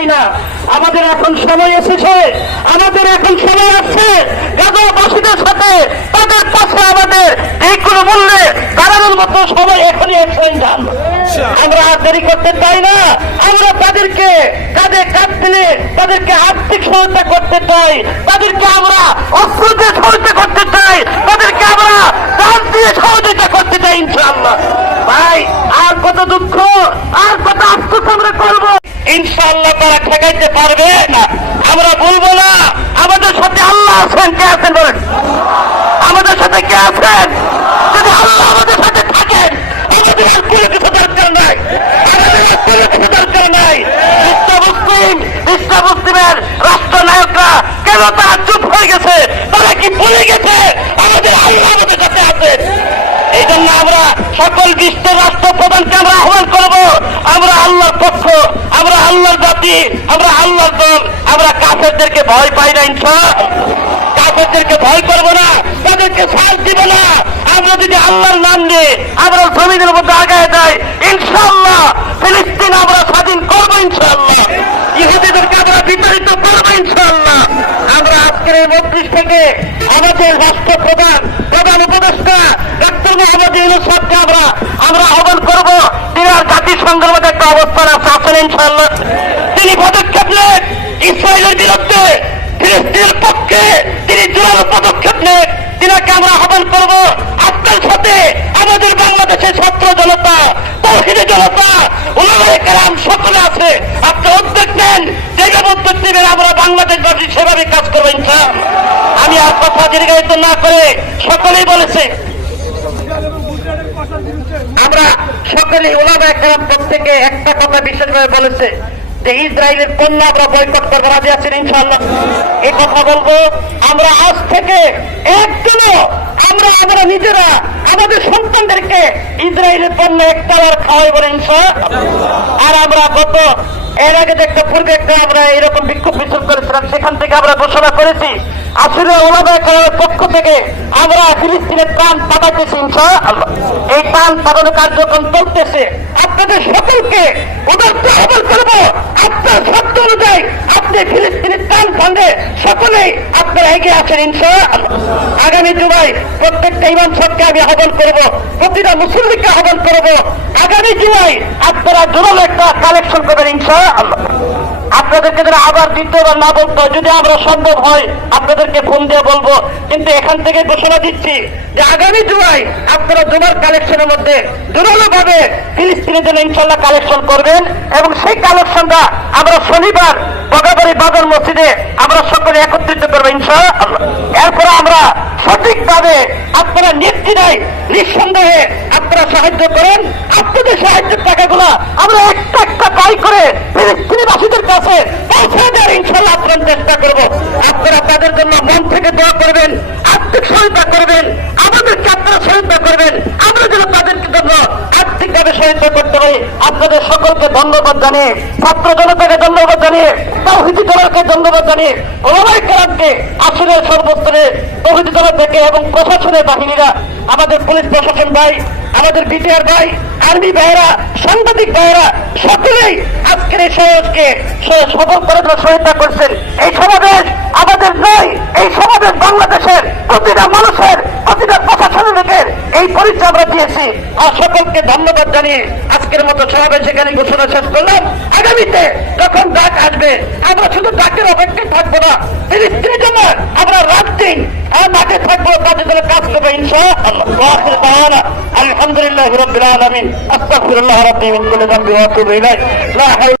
চাই না। আমাদের এখন সময় এসেছে, আমাদের এখন সময় আসছে। গাজাবাসীদের সাথে, তাদের পাশে আমাদের এই কোনো মূল্যে দাঁড়ানোর মতো সময় এখনই একশন যান। আমরা আর দেরি করতে চাই না। আমরা তাদেরকে কাঁধে কাঁধ দিলে তাদেরকে আর্থিক সহায়তা করতে চাই। তাদেরকে আমরা অস্ত্র দিয়ে সহায়তা করতে চাই। তাদেরকে আমরা দান দিয়ে সহযোগিতা করতে চাই ইনশাআল্লাহ। ভাই, আর কত দুঃখ, আর কত আফসোস আমরা করব? ইনশাআল্লাহ তারা ঠেকাইতে পারবে না। আমরা বলব না, আমাদের সাথে আল্লাহ আছেন, কে আছেন বলেন? আমাদের সাথে কে আছেন? যদি আল্লাহ আমাদের সাথে থাকেন, আমাদের আর কোনো কিছু দরকার নাই। আমাদের আর কোনো কিছু দরকার নাই। বিশ্ব মুসলিম, বিশ্ব মুসলিমের রাষ্ট্রনায়করা কেন তারা চুপ হয়ে গেছে? তারা কি ভুলে গেছে? আমাদের আল্লাহ আমাদের কাছে আছেন। এই জন্য আমরা সকল বিশ্বের রাষ্ট্রপ্রধানকে আমরা আহ্বান করব আমরা আল্লাহর পক্ষ আমরা আল্লাহর জাতি আমরা আল্লাহর দল আমরা কাফেরদেরকে ভয় পাই না ইনশাল কাফেরদেরকে ভয় করব না, তাদেরকে সাথ দিব না। আমরা যদি আল্লাহর নাম নিয়ে আমরা জমিনের মধ্যে আগায় যাই ইনশাল্লাহ ফিলিস্তিন আমরা স্বাধীন করব ইনশাল্লাহ ইহুদিদেরকে আমরা বিতাড়িত করব ইনশাল্লাহ আমরা আজকের এই মন্ত্রিস থেকে আমাদের রাষ্ট্রপ্রধান, প্রধান প্রধান উপদেষ্টা, ডাক্তার মোহাম্মদ ইউনুস সাহেবকে আমরা আমরা আহ্বান করব তিনি আর জাতিসংঘের মধ্যে একটা অবস্থান আছে আছেন ইনশাল্লাহ তিনি পদক্ষেপ নেন, ইসরায়েলের বিরুদ্ধে ফিলিস্তিনের পক্ষে, তিনি জোরালো পদক্ষেপ নেন তিনাকে আমরা আহ্বান করব, আপনার সাথে আমাদের বাংলাদেশের ছাত্র জনতা, তৌহিদি জনতা ওলামায়ে কেরাম সকলে আছে। আপনি উদ্যোগ নেন যেভাবে উদ্যোগ নেবেন আমরা বাংলাদেশবাসী সেভাবে কাজ করবেন ইনশাল আমি আর কথা দীর্ঘায়িত না করে সকলেই বলেছে, আমরা সকলে ওলামা একরাম প্রত্যেকে একটা কথা বিশেষভাবে বলেছে যে ইসরায়েলের পণ্য আমরা বয়কট করব, রাজি আছেন ইনশাল্লাহ এই কথা বলব, আমরা আজ থেকে একদিনও আমরা আমরা নিজেরা আমাদের সন্তানদেরকে ইসরায়েলের পণ্য একটা আর খাওয়াই বলে ইনশাল্লাহ আর আমরা গত, এর আগে যে একটা পূর্বে একটা আমরা এরকম বিক্ষোভ মিছিল করেছিলাম, সেখান থেকে আমরা ঘোষণা করেছি, আসলে ওলামা একরামের পক্ষ থেকে আমরা ফিলিস্তিনের প্রাণ পাঠাইতেছি ইনশাআল্লাহ। এই প্রাণ পাঠানো কার্যক্রম চলতেছে। আপনাদের সকলকে ওদের আহ্বান করব। আপনার শব্দ অনুযায়ী আপনি ফিলিস্তিনের প্রাণ ফান্ডে সকলেই আপনারা এগিয়ে আসেন ইনশাআল্লাহ। আগামী জুমায় প্রত্যেকটা ইমাম সবকে আমি আহ্বান করব, প্রতিটা মুসল্লিকে আহ্বান করব। আগামী জুমায় আপনারা জোরালো একটা কালেকশন করবেন, ইনশাআল্লাহ। আপনাদেরকে যদি আবার দ্বিতীয়বার না বলতে যদি আমরা সম্ভব হয়, আপনাদেরকে ফোন দিয়ে বলব। কিন্তু এখান থেকে ঘোষণা দিচ্ছি যে আগামী জুমায় আপনারা জুমার কালেকশনের মধ্যে জোরালো ভাবে ফিলিস্তিনের জন্য ইনশাল্লাহ কালেকশন করবেন এবং সেই কালেকশনটা আমরা শনিবার বগাবাড়ি বাজার মসজিদে আমরা সকলে একত্রিত করব ইনশাল্লাহ এরপরে আমরা সঠিকভাবে আপনারা নির্দিনায় নিঃসন্দেহে আপনারা সাহায্য করেন। আপনাদের সাহায্যের টাকাগুলো আমরা একটা একটা পাই করে ফিলিস্তিনিবাসীদের কাছে পৌঁছে দেওয়ার ইনশাল্লাহ আপনার চেষ্টা করব। আপনারা তাদের জন্য মন থেকে দোয়া করবেন, আর্থিক সহায়তা করবেন, আমাদেরকে আপনারা সহায়তা করবেন। আমরা যেন তাদেরকে জন্য আর্থিকভাবে সহায়তা করতে পারি আপনাদের সকলকে ধন্যবাদ জানিয়ে, ছাত্র জনতাকে ধন্যবাদ জানিয়ে তৌহিদি দলকে ধন্যবাদ জানিয়ে ওলামাই কেরামকে আসলে সর্বস্তরে তৌহিদি দল থেকে এবং প্রশাসনের বাহিনীরা, আমাদের পুলিশ প্রশাসন ভাই, আমাদের বিটিআর ভাই, আর্মি ভাইয়েরা, সাংবাদিক ভাইরা সকলেই আজকের এই সমাজকে সফল করার জন্য সহায়তা করছেন। এই সমাবেশ আমাদের নয়, এই সমাবেশ বাংলাদেশের প্রতিটা মানুষের, প্রতিটা প্রশাসনের লোকের, এই পরিচয় আমরা দিয়েছি আর সকলকে ধন্যবাদ জানিয়ে আজকের মতো সমাবেশ এখানে ঘোষণা শেষ করলাম। আগামীতে যখন ডাক আসবে, আমরা শুধু ডাকের অপেক্ষায় থাকব না ফিলিস্তিনের জন্য আমরা রাত দিন মাঠে থাকব, তাদের জন্য কাজ করব, ইনশাআল্লাহ। আলহামদুলিল্লাহ রবিল আলমিন, আস্তাগফিরুল্লাহ রাব্বি لا কুল্লি